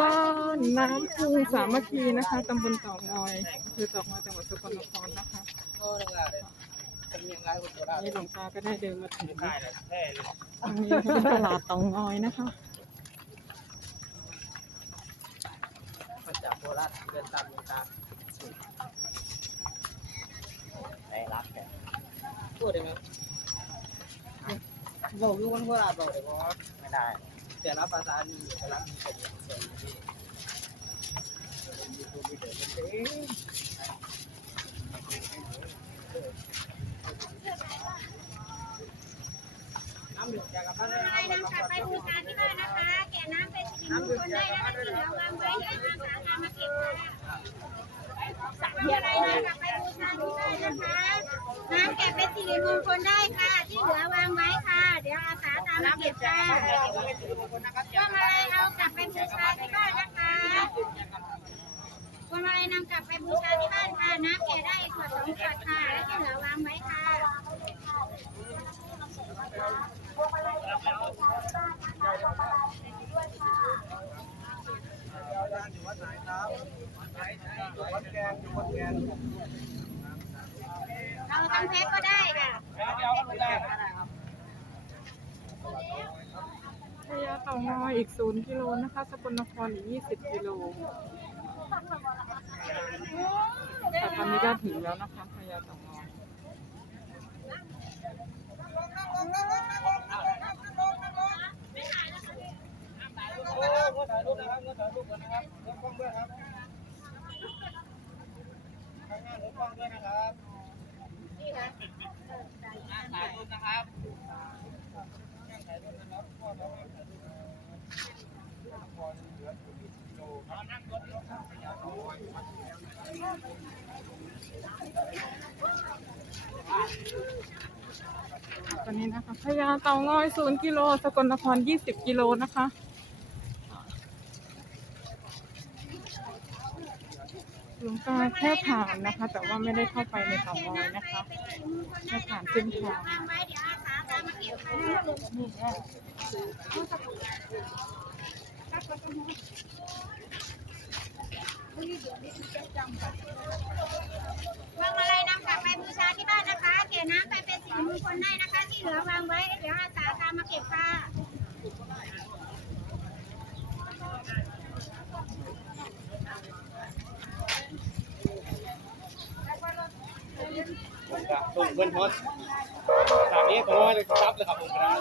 บ้านน้ำพุงสามัคคีนะคะตำบลเต่างอยอำเภอเต่างอยจังหวัดสกลนครนะคะโอ้ลังลาเลยเป็นยังไงคุณตัวได้นี่หลวงตาก็ได้เดินมาถึงได้เลยแท้เลยตรงนี้เป็นตลาดเต่างอยนะคะมาจากโคราชเดินตามลงตาได้รับแกพูดได้ไหม บอกอยู่คนโคราชบอกได้บ่ไม่ได้ แต่ละภาษามีแต่ละมีเป็นส่วนที่มีตัวมีเดินเล่นน้ำดื่มจากกับพระอะไรนำกลับไปบูชาที่บ้านนะคะ แก่น้ำเป็นสิริมงคลได้นะคะที่เหลือวางไว้เดี๋ยวอาสามมาเก็บค่ะมีอะไรนำกลับไปบูชาที่บ้านนะคะ น้ำแก่เป็นสิริมงคลได้ค่ะ ที่เหลือวางไว้ค่ะ เดี๋ยวอาสาตามมาเก็บค่ะพวงมาลัยเอากลับไปบูชาที่บ้านนะคะพวงมาเลยนำกลับไปบูชาที่บ้านค่ะ น้ำแก่ได้ขวดสองขวดค่ะ และที่เหลือวางไว้ค่ะเราทำแพ็คก็ได้ค่ะพญาเต่างอยอีกศูนย์กิโลนะคะ สกลนครอีกยี่สิบกิโลแต่ตอนนี้ก็ถึงแล้วนะคะพญาเต่างอยถ่ายรูปนะครับถ่ายรูปก่อนนะครับงดกล้องด้วยครับข้างหน้างดกล้องด้วยนะครับ ถ่ายรูปนะครับตอนนี้นะคะพญาเต่างอยศูนย์กิโล สกลนครยี่สิบกิโลนะคะ ลวงตาแค่ผ่านนะคะ แต่ว่าไม่ได้เข้าไปในเขาลอยนะคะแค่ผ่านเส้นทางวางอาสาตามมาเก็บค่ะนี่แหละวางอะไรนำกลับไปบูชาที่บ้านนะคะเกี่ยน้ำไปเป็นสิริมงคลได้นะคะ ที่เหลือวางไว้ เดี๋ยวอาสาตามมาเก็บค่ะ ส่งเพื่อนโพสจากนี้ผมว่าจะรับเลยครับผมกระดาษ